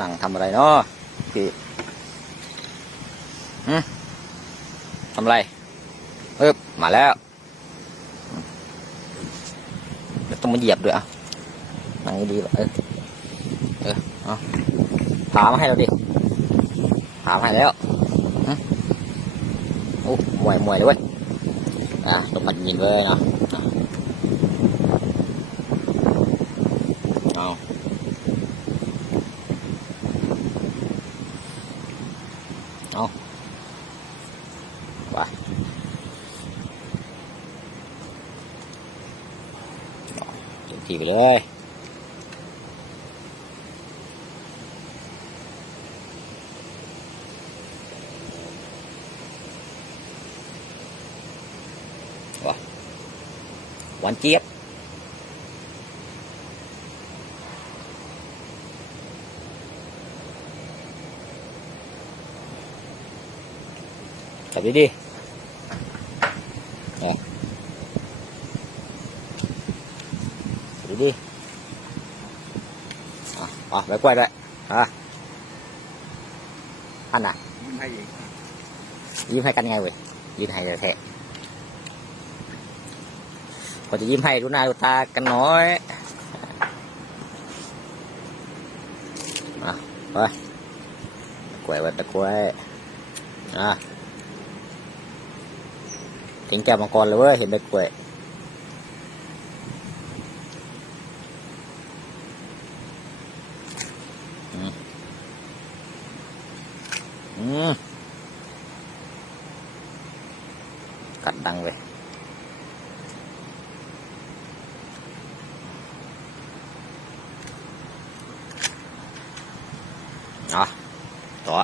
นั่งทำอะไรเนาะพี่ทำอะไรเอ๊บมาแล้วเดี๋ยวต้องมาเหยียบด้วยอะนั่งดีๆเออเออเอาพามาให้เราดิพามาให้แล้วหืมโอ้มวยมวยเลยเว้ยอะตบมันยินเลยเนาะอะเอา ไปเต็ม ที่ไปเลยว้าหวานเจี๊ยบจับดีๆ ดูดิอะอะไปกล้วยด้วยอะอันน่ะยิ้มให้อีกยิ้มให้กันไงเว้ยยิ้มให้แท้พอจะยิ้มให้ดูหน้าดูตากันหน้อยอะไปกล้วยไว้ตะกล้วยอะถึงแก้วมังกรเลยเว้ยเห็นตะกล้วย อืม กัดดังเว้ยเอาต่อ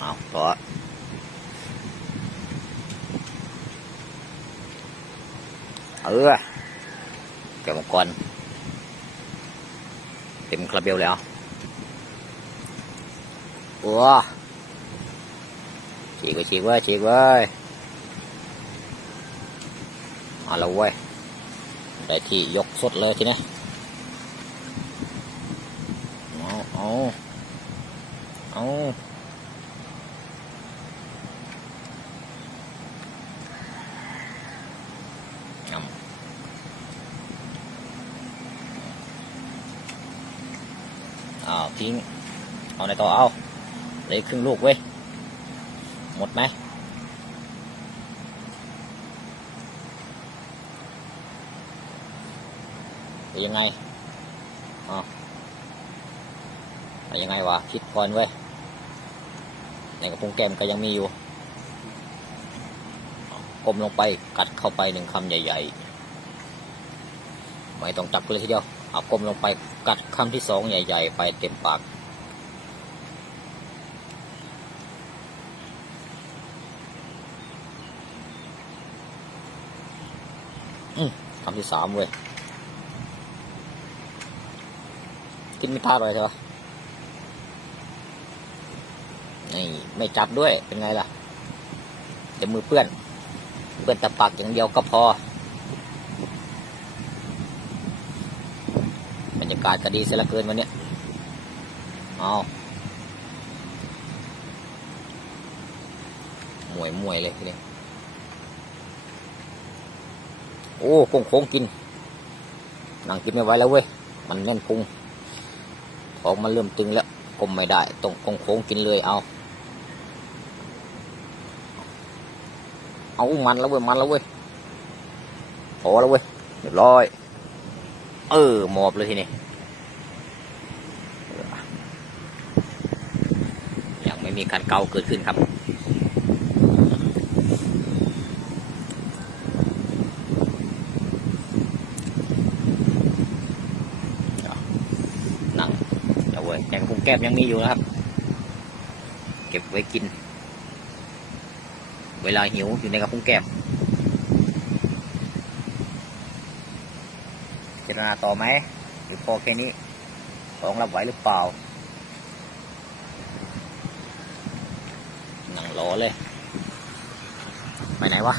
เอาต่อเออเกี่ยวมังกร เต็มคาราเบลแล้วโอ้ฉีกไปฉีกเว้ยฉีกเว้ยเอาละเว้ยได้ที่ยกสดเลยทีนี้เอาเอาเอาเอาทิ้ง เอาในต่อเอาเลยครึ่งลูกเว้ย หมดไหมหรือยังไงอ๋อยังไงวะ คิดก่อนเว้ย ในกระพุ้งแก้มก็ยังมีอยู่ก้มลงไปกัดเข้าไปหนึ่งคำใหญ่ ๆ ไม่ต้องจับเลยทีเดียว เอาก้มลงไปกัดคำที่สองใหญ่ ๆ ไปเต็มปากคำที่สามเว้ยกินไม่ท่าเลยใช่ปะนี่ไม่จับด้วยเป็นไงล่ะเดี๋ยวมือเปื้อน เปื้อนแต่ปากอย่างเดียวก็พอ รยากาศก็ดีเสียเหลือเกินวันนี้เอามวยมวยเลยทีนี้โอ้โค้งโค้งกินนั่งกินไม่ไหวแล้วเว้ย มันแน่นพุงท้องมันเริ่มตึงแล้วกลมไม่ได้ต้องโค้งโค้งกินเลยเอา เอามันแล้วเว้ย มันแล้วเว้ยพอแล้วเว้ยเรียบร้อย เออหมอบเลยทีนี้ยังไม่มีการเกาเกิดขึ้นครับนั่งเอาไว้แกงพุงแก้มยังมีอยู่นะครับ เก็บไว้กิน เวลาหิวอยู่ในกระพุ้งแก้ม เจรนาต่อไหมหรือพอแค่นี้ของรับไหวหรือเปล่าหนังรอเลย ไปไหนวะ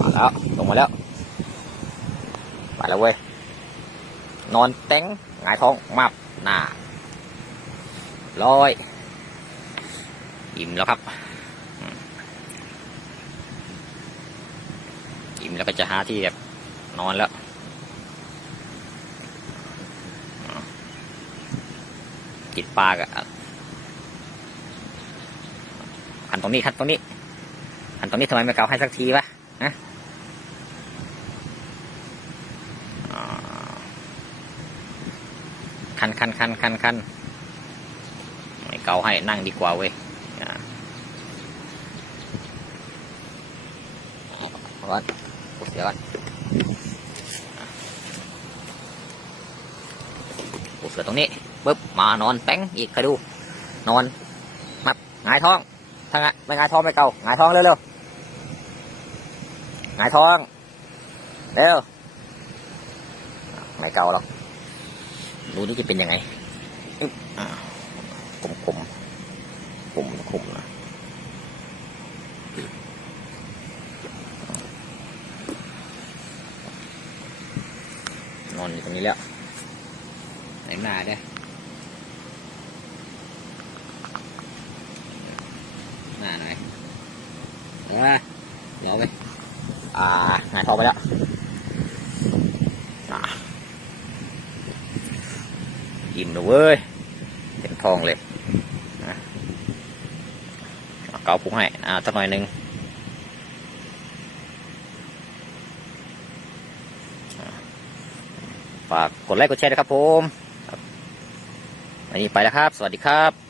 มาแล้วลงมาแล้วไปแล้วเว้ย นอนเต็งหงายท้องมาบหน้าร้อย อิ่มแล้วครับ อิ่มแล้วก็จะหาที่แบบนอนแล้วอืม กินปลากะขันตรงนี้ขันตรงนี้ขันตรงนี้ทำไมไม่เกาให้สักทีวะฮะอ่าคันคันคันคันคันไม่เกาให้นั่งดีกว่าเว้ยอ่าร้อนเดี๋ยวก่อนปูเสือตรงนี้ ปึ๊บมานอนแป้งอีกใครดู นอนมับหงายท้องถ้าไงไม่หงายท้องไม่เกาหงายท้องเร็วๆหงายท้องเร็วไม่เกาหรอกดูนี่จะเป็นยังไงอึ๊บอ่ากลมกลมกลมกลมนะนอนอยู่ตรงนี้แล้วไหนหน้าเนี่ย น้าหน่อยเออเดี๋ยวไปอ่าหงายท้องไปแล้วอิ่มเลยเว้ยเต็มท้องเลยเกาพุงให้อ่าสักหน่อยหนึ่งฝากกดไลค์กดแชร์ด้วยครับผม วันนี้ไปแล้วครับ สวัสดีครับ